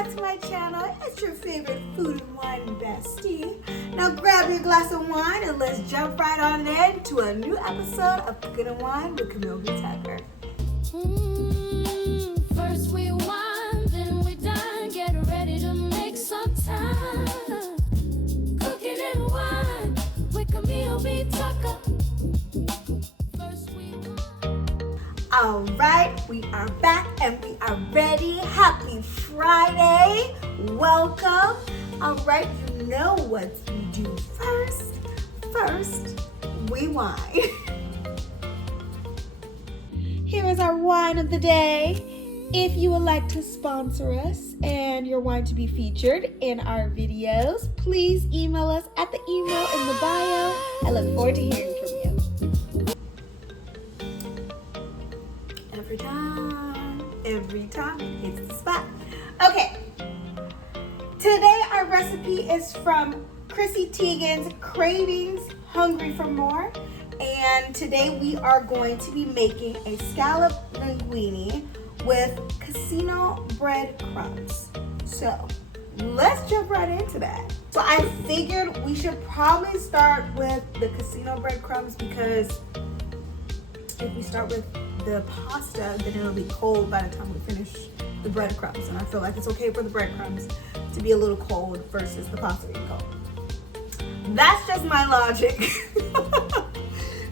back to my channel. It's your favorite food and wine bestie. Now grab your glass of wine and let's jump right on into a new episode of Cooking and Wine with Camille B. Tucker. First we wine, then we dine. Get ready to make some time. Cooking and Wine with Camille B. Tucker. First we wine. All right, we are back and we are ready. Happy Friday. Welcome. All right, you know what we do first. First, we wine. Here is our wine of the day. If you would like to sponsor us and your wine to be featured in our videos, please email us at the email in the bio. I look forward to hearing from you. Every time it hits the spot. Okay, today our recipe is from Chrissy Teigen's Cravings, Hungry for More. And today we are going to be making a scallop linguine with casino breadcrumbs. So let's jump right into that. So I figured we should probably start with the casino breadcrumbs because if we start with the pasta, then it'll be cold by the time we finish the breadcrumbs. And I feel like it's okay for the breadcrumbs to be a little cold versus the pasta being cold. That's just my logic.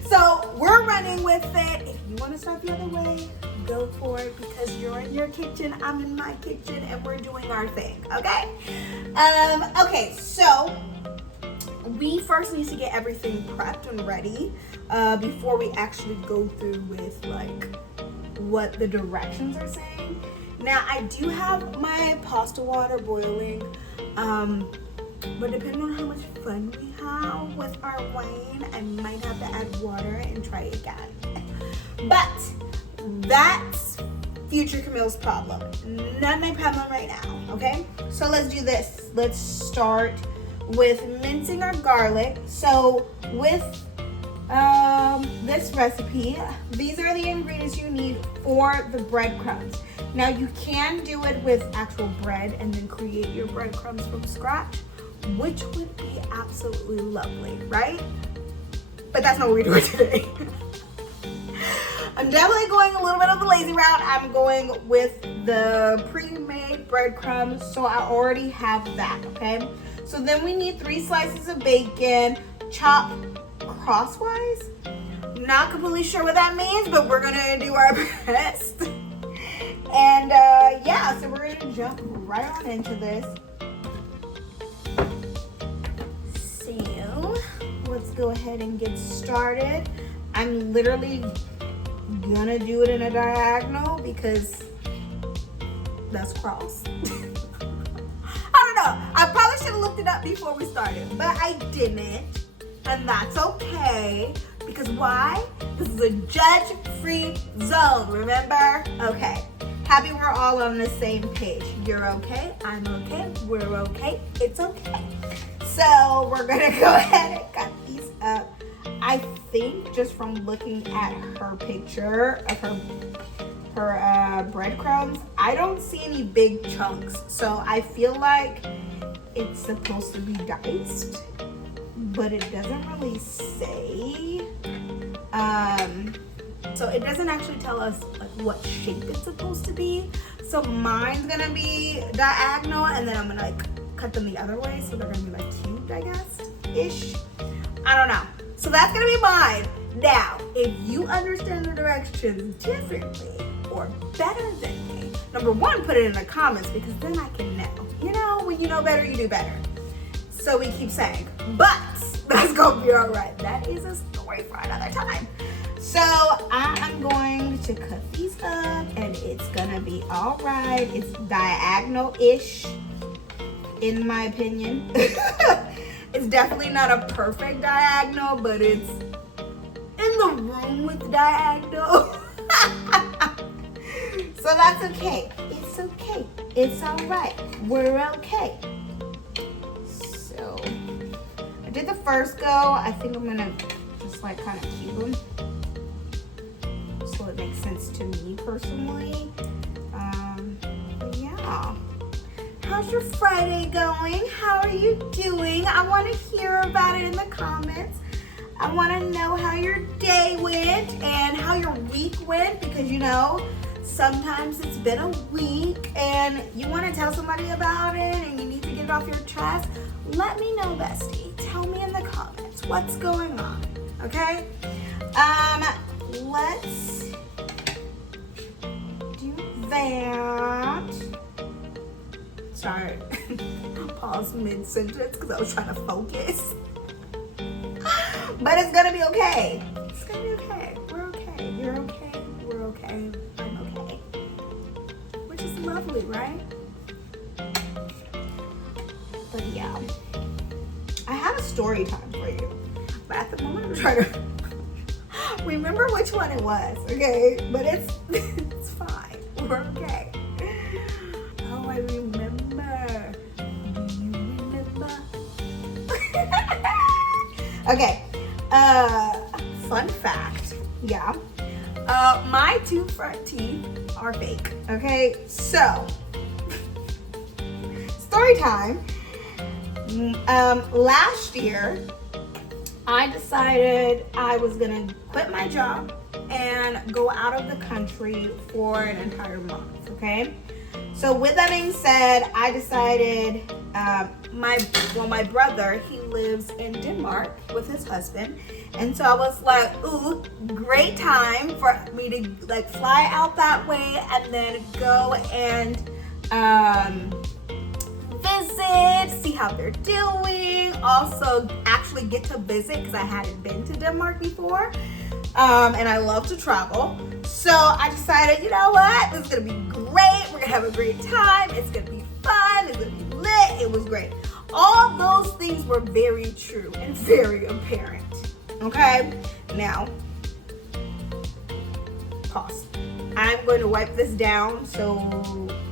So we're running with it. If you want to start the other way, go for it because you're in your kitchen, I'm in my kitchen, and we're doing our thing, okay? Okay, so we first need to get everything prepped and ready before we actually go through with like what the directions are saying. Now I do have my pasta water boiling, but depending on how much fun we have with our wine, I might have to add water and try it again. But that's future Camille's problem, not my problem right now, okay? So let's do this. Let's start with mincing our garlic. So with this recipe, these are the ingredients you need for the breadcrumbs. Now you can do it with actual bread and then create your breadcrumbs from scratch, which would be absolutely lovely, right? But that's not what we're doing today. I'm definitely going a little bit of the lazy route. I'm going with the pre-made breadcrumbs, so I already have that, okay? So then we need 3 slices of bacon, chopped crosswise. Not completely sure what that means, but we're gonna do our best. And yeah, so we're gonna jump right on into this. So let's go ahead and get started. I'm literally gonna do it in a diagonal because that's cross. I don't know. I probably should have looked it up before we started, but I didn't. And that's okay. Because why? This is a judge-free zone, remember? Okay. Happy we're all on the same page. You're okay. I'm okay. We're okay. It's okay. So we're going to go ahead and cut these up. I think just from looking at her picture of her breadcrumbs, I don't see any big chunks. So I feel like it's supposed to be diced, but it doesn't really say. So it doesn't actually tell us like what shape it's supposed to be. So mine's gonna be diagonal, and then I'm gonna like cut them the other way, so they're gonna be like cubed, I guess, ish. I don't know. So that's gonna be mine. Now, if you understand the directions differently or better than me, number one, put it in the comments because then I can know. You know, when you know better, you do better. So we keep saying, but that's gonna be all right. That is a story for another time. So I am going to cut these up and it's gonna be all right. It's diagonal-ish, in my opinion. It's definitely not a perfect diagonal, but it's in the room with diagonal. So that's okay. It's okay. It's all right. We're okay. So I did the first go. I think I'm gonna just like kind of cube them so it makes sense to me personally. Yeah. How's your Friday going? How are you doing? I want to hear about it in the comments. I want to know how your day went and how your week went, because you know, sometimes it's been a week and you want to tell somebody about it and you need to get it off your chest. Let me know, bestie. Tell me in the comments what's going on, okay? Let's do that. Sorry, pause mid-sentence because I was trying to focus. But it's gonna be okay. It's gonna be okay. We're okay. You're okay. We're okay. I'm okay. Which is lovely, right? But yeah, I have a story time for you. But at the moment, I'm trying to remember which one it was. Okay, but it's it's fine. We're okay. Oh, I remember. Do you remember? Okay. Fun fact, yeah. My two front teeth are fake. Okay, so story time. Last year, I decided I was gonna quit my job and go out of the country for an entire month. Okay. So with that being said, I decided my brother, he lives in Denmark with his husband. And so I was like, ooh, great time for me to like fly out that way and then go and visit, see how they're doing. Also actually get to visit because I hadn't been to Denmark before. And I love to travel. So I decided, you know what? This is gonna be great. We're gonna have a great time. It's gonna be fun. It's gonna be lit. It was great. All those things were very true and very apparent. Okay? Now, pause. I'm going to wipe this down so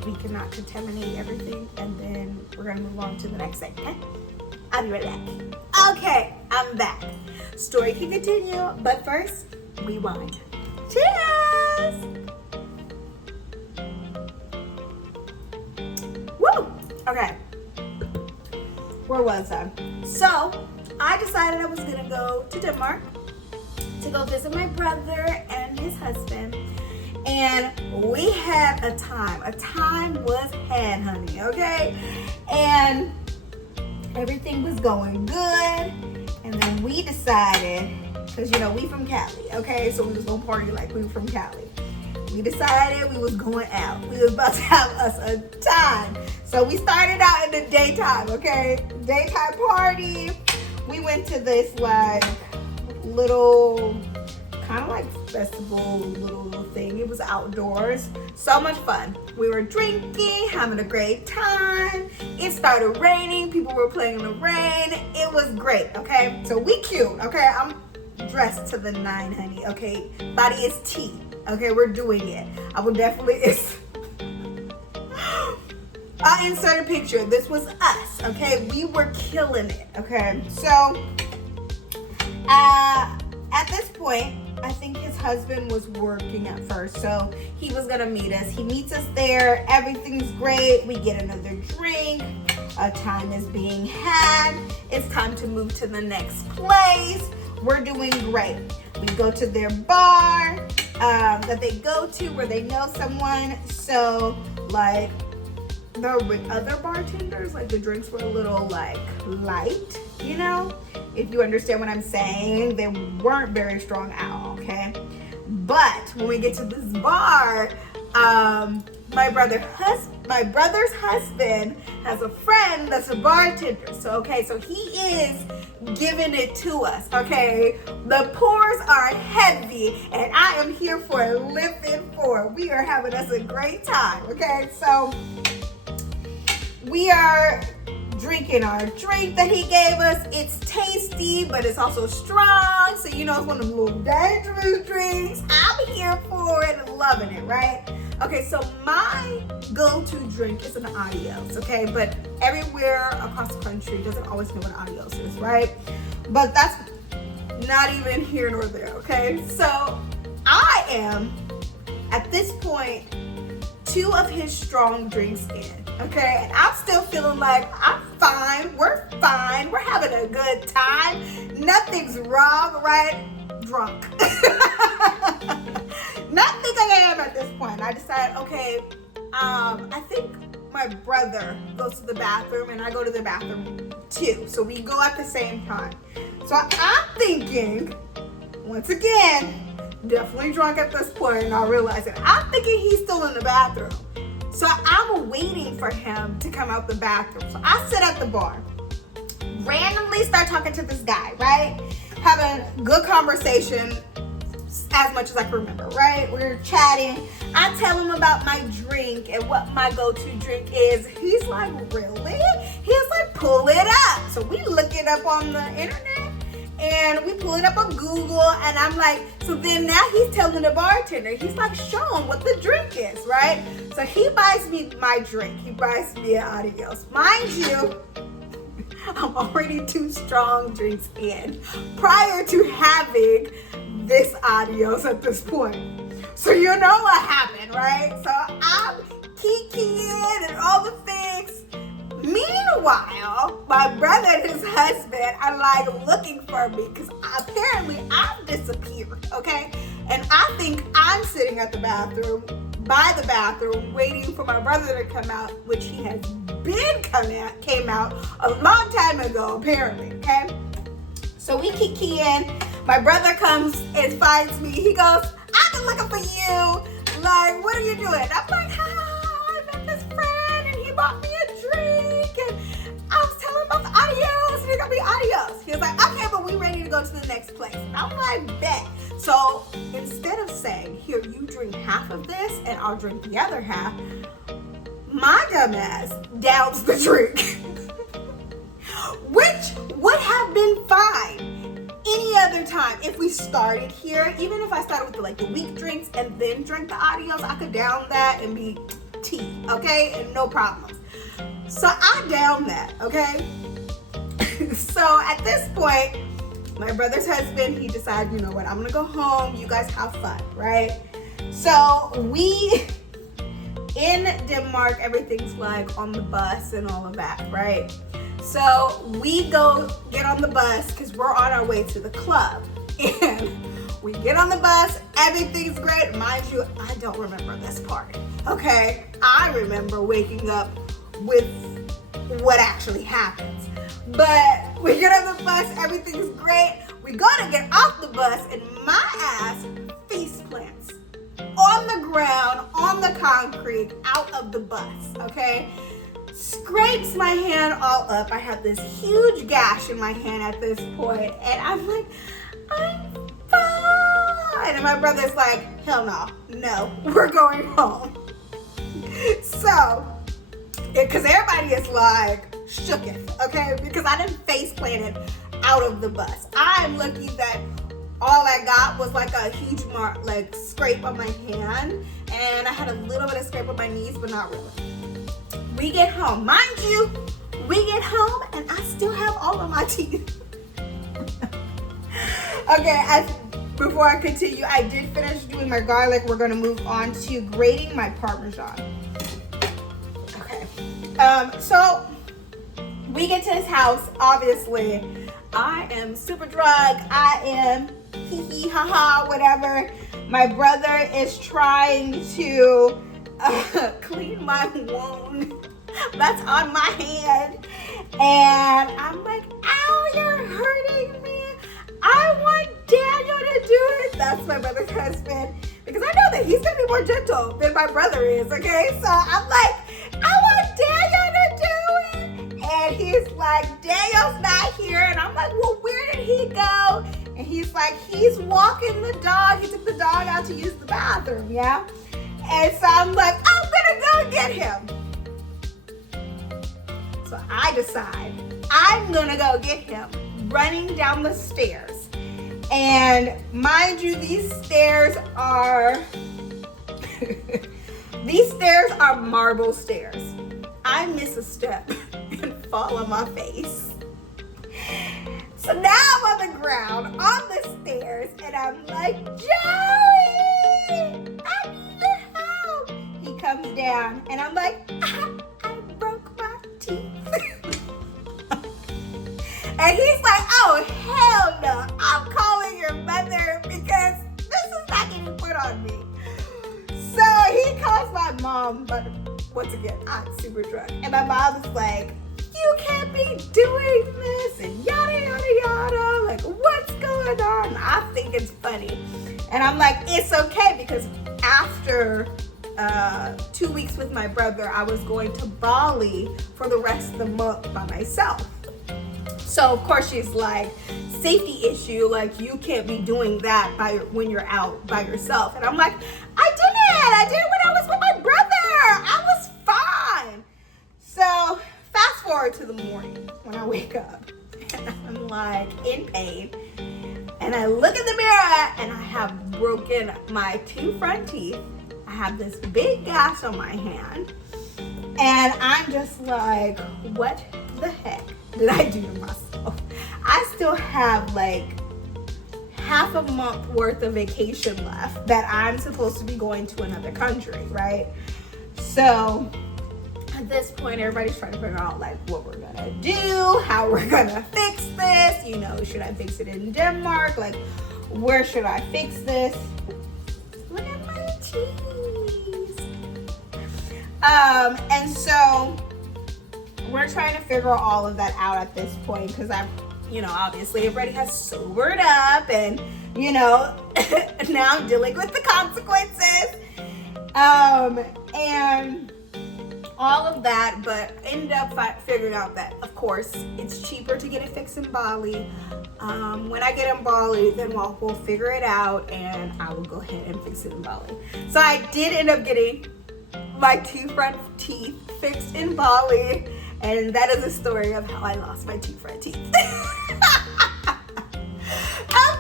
we cannot contaminate everything, and then we're gonna move on to the next thing, okay? I'll be right back. Okay, I'm back. Story can continue, but first, rewind. Cheers! Woo! Okay. Where was I? So, I decided I was gonna go to Denmark to go visit my brother and his husband. And we had a time. A time was had, honey, okay? And everything was going good. And then we decided, because you know, we from Cali, okay? So we was gonna party like we were from Cali. We decided we was going out. We was about to have us a time. So we started out in the daytime, okay? Daytime party. We went to this like little, kind of like festival little thing. It was outdoors. So much fun. We were drinking, having a great time. It started raining. People were playing in the rain. It was great, okay? So we cute, okay? I'm dressed to the nine, honey, okay? Body is tea, okay? We're doing it. I will definitely... I'll insert a picture. This was us, okay? We were killing it, okay? So, at this point, I think his husband was working at first, so he was gonna meet us. He meets us there. Everything's great. We get another drink. A time is being had. It's time to move to the next place. We're doing great. We go to their bar that they go to where they know someone. So, like, the other bartenders, like the drinks were a little like light, you know, if you understand what I'm saying. They weren't very strong at all, okay? But when we get to this bar, my brother's husband has a friend that's a bartender. So okay, so he is giving it to us, okay? The pours are heavy and I am here for a living for. We are having us a great time, okay? So we are drinking our drink that he gave us. It's tasty, but it's also strong. So, you know, it's one of the little dangerous drinks. I'm here for it and loving it, right? Okay, so my go-to drink is an adios, okay? But everywhere across the country doesn't always know what adios is, right? But that's not even here nor there, okay? So I am, at this point, 2 of his strong drinks in, okay? And I'm still feeling like I'm fine, we're having a good time, nothing's wrong, right? Drunk. Not thinking I am at this point. I decided, okay, I think my brother goes to the bathroom and I go to the bathroom too. So we go at the same time. So I'm thinking, once again, definitely drunk at this point, not realizing, I'm thinking he's still in the bathroom. So I'm waiting for him to come out the bathroom. So I sit at the bar, randomly start talking to this guy, right? Having good conversation as much as I can remember, right? We're chatting. I tell him about my drink and what my go-to drink is. He's like, really? He's like, pull it up. So we look it up on the internet and we pull it up on Google, and I'm like, so then now he's telling the bartender, he's like, show him what the drink is, right? So he buys me my drink. He buys me an Adios. Mind you, I'm already 2 strong drinks in prior to having this Adios at this point. So you know what happened, right? So I'm kikiing and all the things. Meanwhile, my brother and his husband are like looking for me because apparently I've disappeared, okay? And I think I'm sitting at the bathroom, by the bathroom, waiting for my brother to come out, which he has came out a long time ago, apparently, okay? So we kiki-in. My brother comes and finds me. He goes, I've been looking for you. Like, what are you doing? I'm like, hi, I met this friend and he bought me a drink and I was telling him about the Adios and he got me Adios. He was like, okay, but we ready to go to the next place. And I'm like, bet. So instead of saying, here, you drink half of this and I'll drink the other half, my dumbass downs the drink, which would have been fine any other time. If we started here, even if I started with the weak drinks and then drink the Adios, I could down that and be tea, okay? And no problems. So I downed that, okay? So at this point, my brother's husband, he decided, you know what, I'm gonna go home, you guys have fun, right? So in Denmark, everything's like on the bus and all of that, right? So we go get on the bus because we're on our way to the club. And we get on the bus, everything's great. Mind you, I don't remember this part, okay? I remember waking up with what actually happens. But we get on the bus, everything's great. We go to get off the bus and my ass face plants on the ground, on the concrete, out of the bus, okay? Scrapes my hand all up. I have this huge gash in my hand at this point, and I'm like, I'm fine. And my brother's like, hell no, we're going home. So, because everybody is like, shooketh, okay? Because I didn't face plant it out of the bus. I'm lucky that all I got was like a huge scrape on my hand, and I had a little bit of scrape on my knees, but not really. We get home. Mind you, we get home and I still have all of my teeth. Okay, before I continue, I did finish doing my garlic. We're gonna move on to grating my Parmesan. Okay, so we get to his house. Obviously, I am super drunk. I am hee hee ha ha, whatever. My brother is trying to clean my wound that's on my hand, and I'm like, ow, you're hurting me. I want Daniel to do it. That's my brother's husband, because I know that he's gonna be more gentle than my brother is, okay? So I'm like, I want Daniel to do it, and he's like, Daniel's not here, and I'm like, well, where did he go? And he's like, he's walking the dog. He took the dog out to use the bathroom, yeah? And so I'm like, I'm gonna go get him. So I decide I'm gonna go get him, running down the stairs. And mind you, these stairs are marble stairs. I miss a step and fall on my face. So now I'm on the ground, on the stairs, and I'm like, Joey, I need help. He comes down, and I'm like, I broke my teeth. And he's like, oh, hell no, I'm calling your mother because this is not getting put on me. So he calls my mom, but once again, I'm super drunk. And my mom is like, you can't be doing this, and yada, yada, yada. Like, what's going on? I think it's funny. And I'm like, it's okay, because after 2 weeks with my brother, I was going to Bali for the rest of the month by myself. So of course she's like, safety issue, like you can't be doing that when you're out by yourself. And I'm like, I did it when I was with my brother. I was fine. So fast forward to the morning when I wake up and I'm like in pain. And I look in the mirror and I have broken my 2 front teeth. I have this big gash on my hand. And I'm just like, what the heck did I do to myself? I still have like half a month worth of vacation left that I'm supposed to be going to another country, right? So at this point, everybody's trying to figure out like what we're gonna do, how we're gonna fix this. You know, should I fix it in Denmark? Like, where should I fix this? Look at my cheese. And so we're trying to figure all of that out at this point because obviously everybody has sobered up and, now I'm dealing with the consequences. And all of that, but ended up figuring out that, of course, it's cheaper to get it fixed in Bali. When I get in Bali, then we'll figure it out and I will go ahead and fix it in Bali. So I did end up getting my 2 front teeth fixed in Bali. And that is a story of how I lost my 2 front teeth.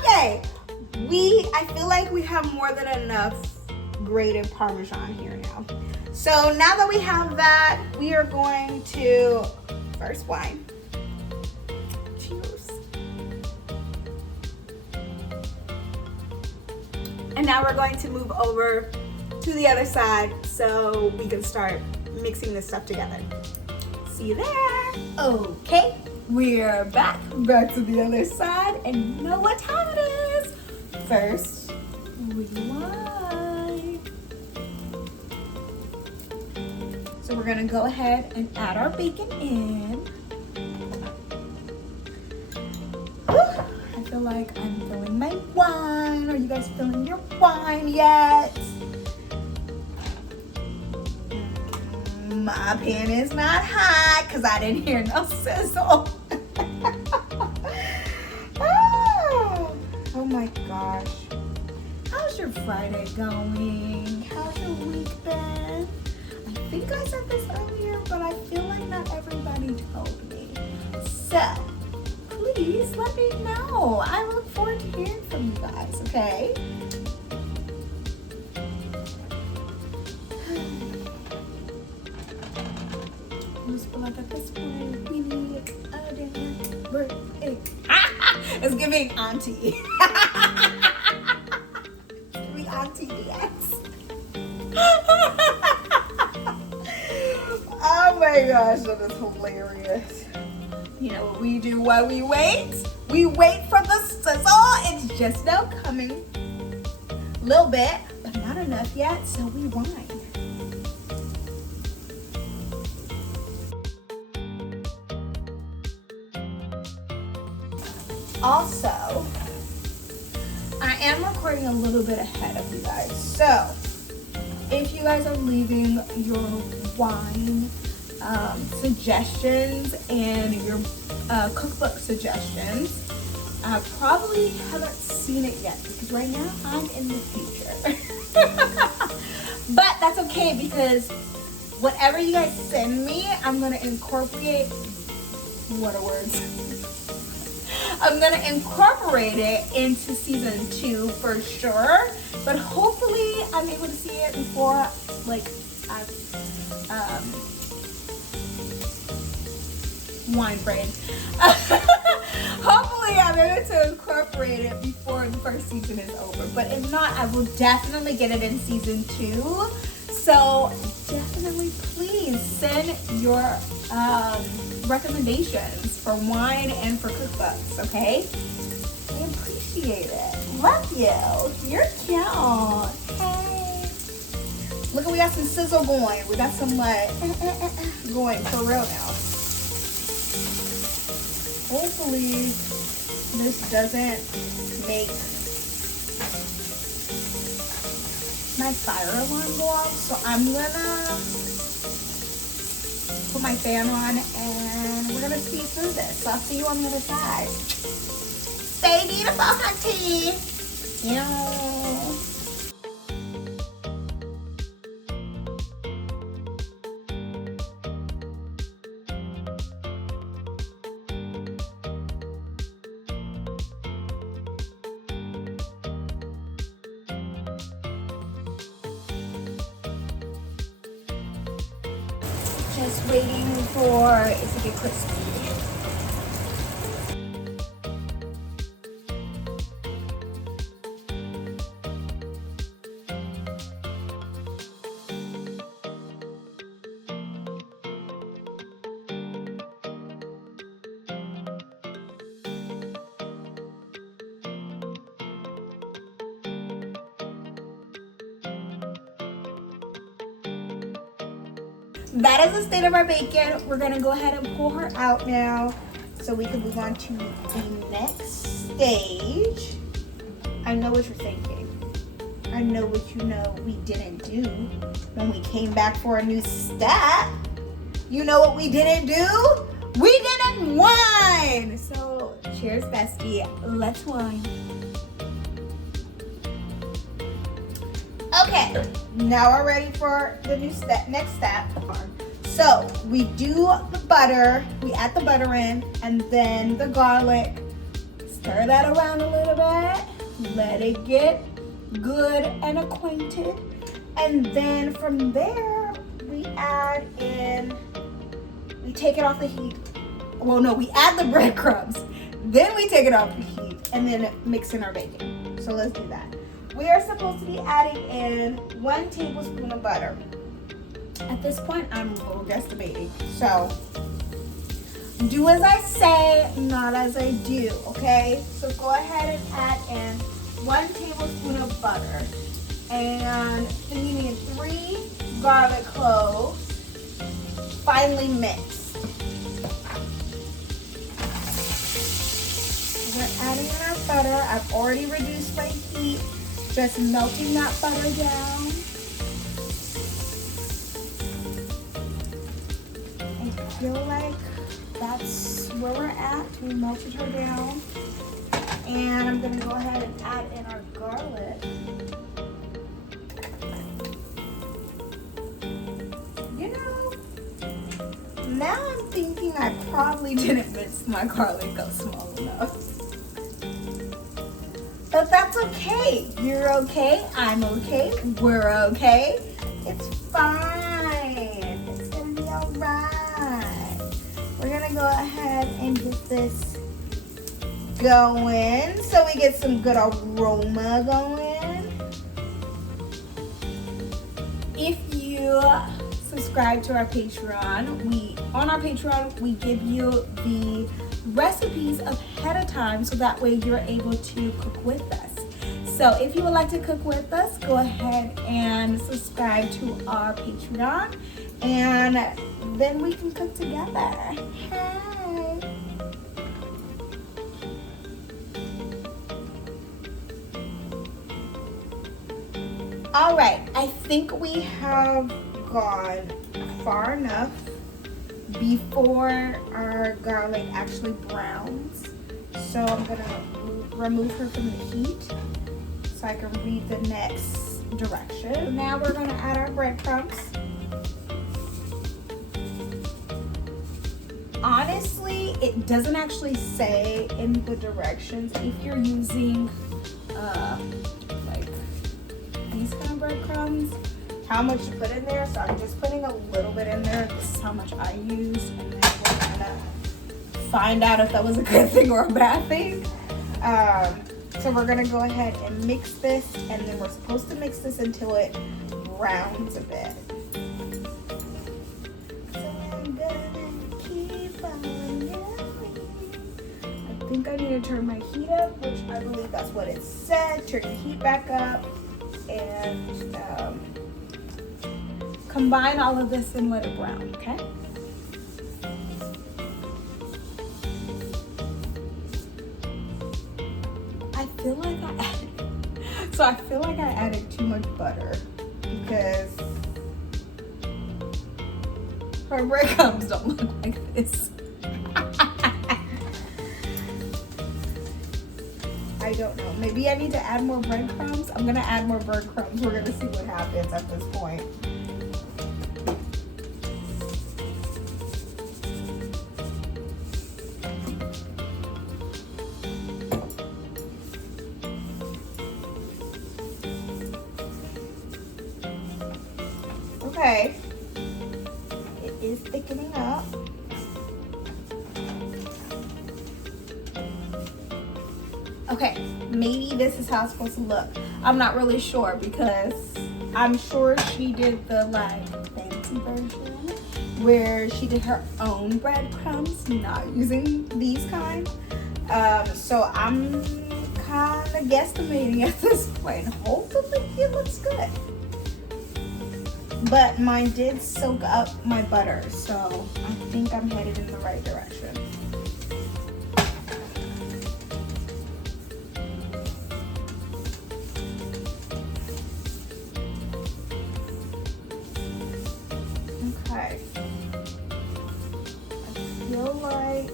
Okay, I feel like we have more than enough grated Parmesan here now. So now that we have that, we are going to, first wine. Cheers. And now we're going to move over to the other side so we can start mixing this stuff together. See you there. Okay, we're back to the other side, and you know what time it is. First, rewind. So we're gonna go ahead and add our bacon in. I feel like I'm filling my wine. Are you guys filling your wine yet? My pan is not hot because I didn't hear no sizzle. Oh my gosh. How's your Friday going? How's your week been? I think I said this earlier, but I feel like not everybody told me. So, please let me know. I look forward to hearing from you guys, okay? Like at this point, we need a different birthday. It's giving auntie. We auntie DX. Oh my gosh, that is hilarious. You know what we do while we wait? We wait for the sizzle. It's just now coming. A little bit, but not enough yet, so we wine. Also, I am recording a little bit ahead of you guys. So, if you guys are leaving your wine suggestions and your cookbook suggestions, I probably haven't seen it yet because right now I'm in the future. But that's okay because whatever you guys send me, I'm going to incorporate, what are words? I'm gonna incorporate it into season 2 for sure, but hopefully I'm able to see it before, like, wine brain. Hopefully I'm able to incorporate it before the first season is over, but if not, I will definitely get it in season 2. So definitely please send your recommendations for wine and for cookbooks, okay? I appreciate it. Love you. You're cute. Hey. Look, we got some sizzle going. We got some like going for real now. Hopefully this doesn't make my fire alarm go off. So I'm gonna put my fan on and we're gonna speed through this. So I'll see you on the other side. Stay beautiful, hunty. Yeah. Just waiting for it to get crispy. That is the state of our bacon. We're gonna go ahead and pull her out now so we can move on to the next stage. I know what you're thinking. I know what you know we didn't do when we came back for a new step. You know what we didn't do? We didn't wine! So cheers, bestie. Let's wine. Okay, now we're ready for the new step, next step. So we do the butter, we add the butter in, and then the garlic. Stir that around a little bit, let it get good and acquainted. And then from there, we add in, we take it off the heat. Well, no, we add the breadcrumbs, then we take it off the heat, and then mix in our bacon. So let's do that. We are supposed to be adding in 1 tablespoon of butter. At this point, I'm a little guesstimating. So do as I say, not as I do, okay? So go ahead and add in 1 tablespoon of butter. And then you need 3 garlic cloves, finely mixed. We're adding in our butter. I've already reduced my heat. Just melting that butter down. I feel like that's where we're at. We melted her down. And I'm gonna go ahead and add in our garlic. You know, now I'm thinking I probably didn't mince my garlic up small enough. But that's okay. You're okay. I'm okay. We're okay. It's fine. It's gonna be all right. We're gonna go ahead and get this going so we get some good aroma going. If you subscribe to our Patreon, on our Patreon we give you the recipes ahead of time so that way you're able to cook with us. So if you would like to cook with us, go ahead and subscribe to our Patreon and then we can cook together. Hey. All right, I think we have gone far enough before our garlic actually browns. So I'm gonna remove her from the heat so I can read the next direction. Now we're gonna add our breadcrumbs. Honestly, it doesn't actually say in the directions if you're using like these kind of breadcrumbs, how much to put in there. So I'm just putting a little bit in there. This is how much I used, and then we're gonna find out if that was a good thing or a bad thing. So we're gonna go ahead and mix this, and then we're supposed to mix this until it browns a bit. So I'm gonna keep on going. I think I need to turn my heat up, which I believe that's what it said. Turn the heat back up and combine all of this and let it brown, okay? I feel like I added too much butter because our breadcrumbs don't look like this. I don't know. Maybe I need to add more breadcrumbs. I'm gonna add more breadcrumbs. We're gonna see what happens at this point. Okay, it is thickening up. Okay, maybe this is how it's supposed to look. I'm not really sure because I'm sure she did the like fancy version where she did her own breadcrumbs, not using these kind. So I'm kind of guesstimating at this point. Hopefully it looks good. But mine did soak up my butter, so I think I'm headed in the right direction. Okay. I feel like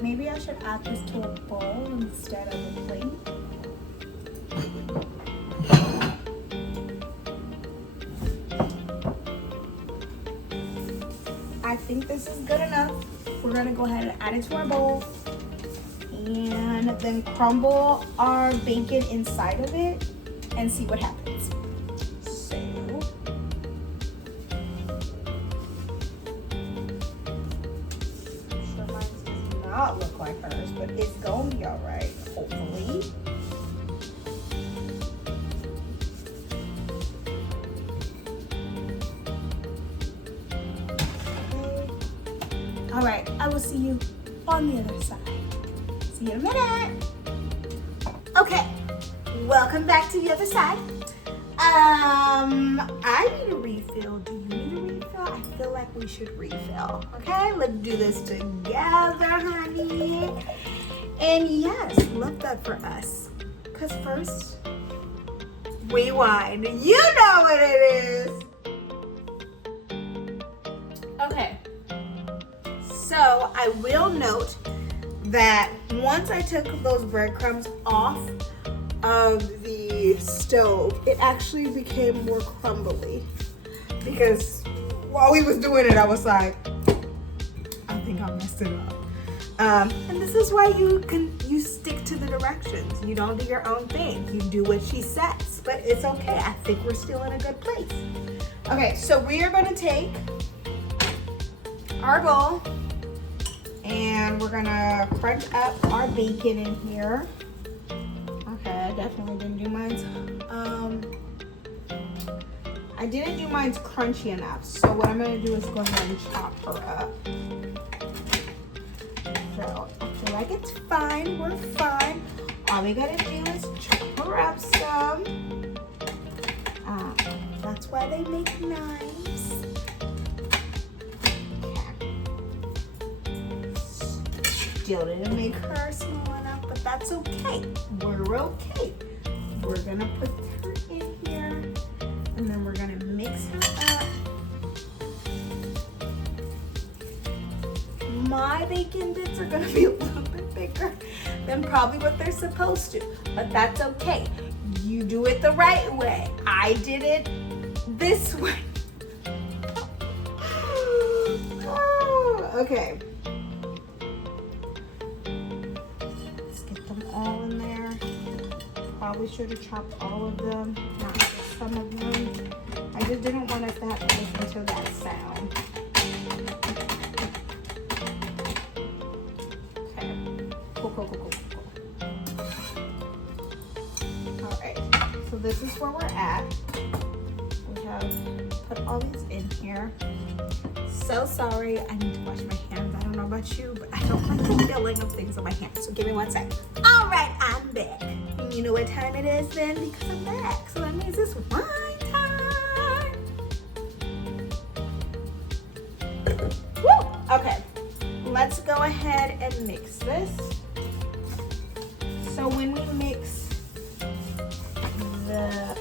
maybe I should add this to a bowl instead of a plate. I think this is good enough. We're gonna go ahead and add it to our bowl and then crumble our bacon inside of it and see what happens. So, I'm sure mine does not look like hers, but it's gonna be all right, hopefully. All right, I will see you on the other side. See you in a minute. Okay, welcome back to the other side. I need a refill. Do you need a refill? I feel like we should refill. Okay, let's do this together, honey. And yes, love that for us. Cause first, rewind. You know what it is. Okay. So I will note that once I took those breadcrumbs off of the stove, it actually became more crumbly because while we was doing it, I was like, I think I messed it up. And this is why you stick to the directions. You don't do your own thing. You do what she says, but it's okay. I think we're still in a good place. Okay, so we are gonna take our bowl and we're gonna crunch up our bacon in here. Okay, I definitely didn't do mine. I didn't do mine crunchy enough. So what I'm gonna do is go ahead and chop her up. So I feel like it's fine, we're fine. All we gotta do is chop her up some. That's why they make knives. Still didn't make her small enough, but that's okay. We're okay. We're gonna put her in here and then we're gonna mix her up. My bacon bits are gonna be a little bit bigger than probably what they're supposed to, but that's okay. You do it the right way. I did it this way. Oh, okay. All in there. Probably should have chopped all of them, not just some of them. I just didn't want us to have to listen to that sound. Okay. Cool. All right. So this is where we're at. We have put all these in here. So sorry, I need to wash my hands. I don't know about you, but I don't like the feeling of things on my hands. So give me 1 sec. All right, I'm back. And you know what time it is then? Because I'm back. So that means it's wine time. Woo! Okay, let's go ahead and mix this. So when we mix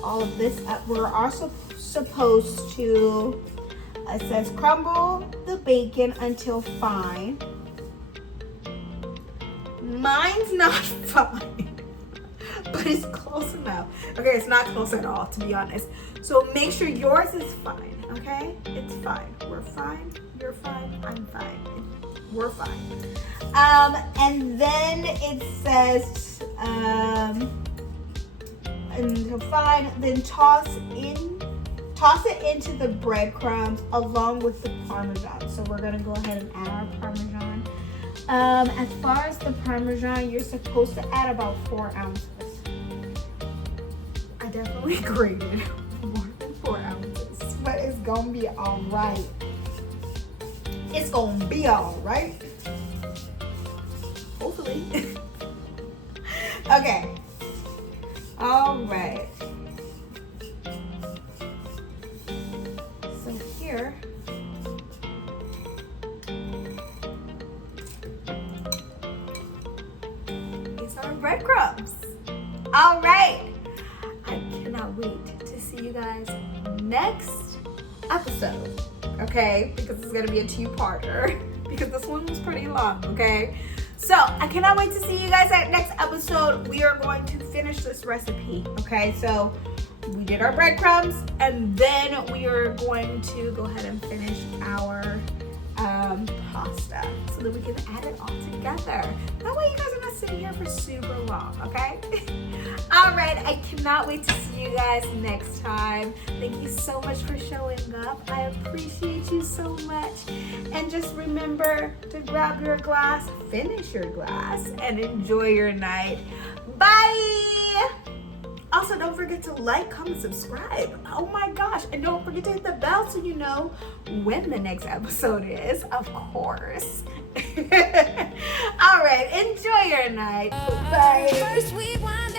all of this up, we're also supposed to, it says crumble the bacon until fine. Mine's not fine, but it's close enough. Okay, it's not close at all, to be honest. So make sure yours is fine, okay? It's fine. We're fine. You're fine. I'm fine. We're fine. And then it says until fine, then toss it into the breadcrumbs along with the Parmesan. So we're gonna go ahead and add our Parmesan. As far as the Parmesan, you're supposed to add about 4 ounces. I definitely grated more than 4 ounces, but it's gonna be all right. It's gonna be all right. Hopefully. Okay. All right. So here, these are breadcrumbs. All right. I cannot wait to see you guys next episode. Okay, because it's gonna be a 2-parter because this one was pretty long. Okay. So I cannot wait to see you guys at next episode. We are going to finish this recipe, okay? So we did our breadcrumbs, and then we are going to go ahead and finish our pasta so that we can add it all together. That way you guys are not sitting here for super long, okay? All right, I cannot wait to see you guys next time. Thank you so much for showing up. I appreciate you so much. And just remember to grab your glass, finish your glass, and enjoy your night. Bye! Also, don't forget to like, comment, subscribe. Oh my gosh. And don't forget to hit the bell so you know when the next episode is, of course. All right, enjoy your night. Bye. First we wind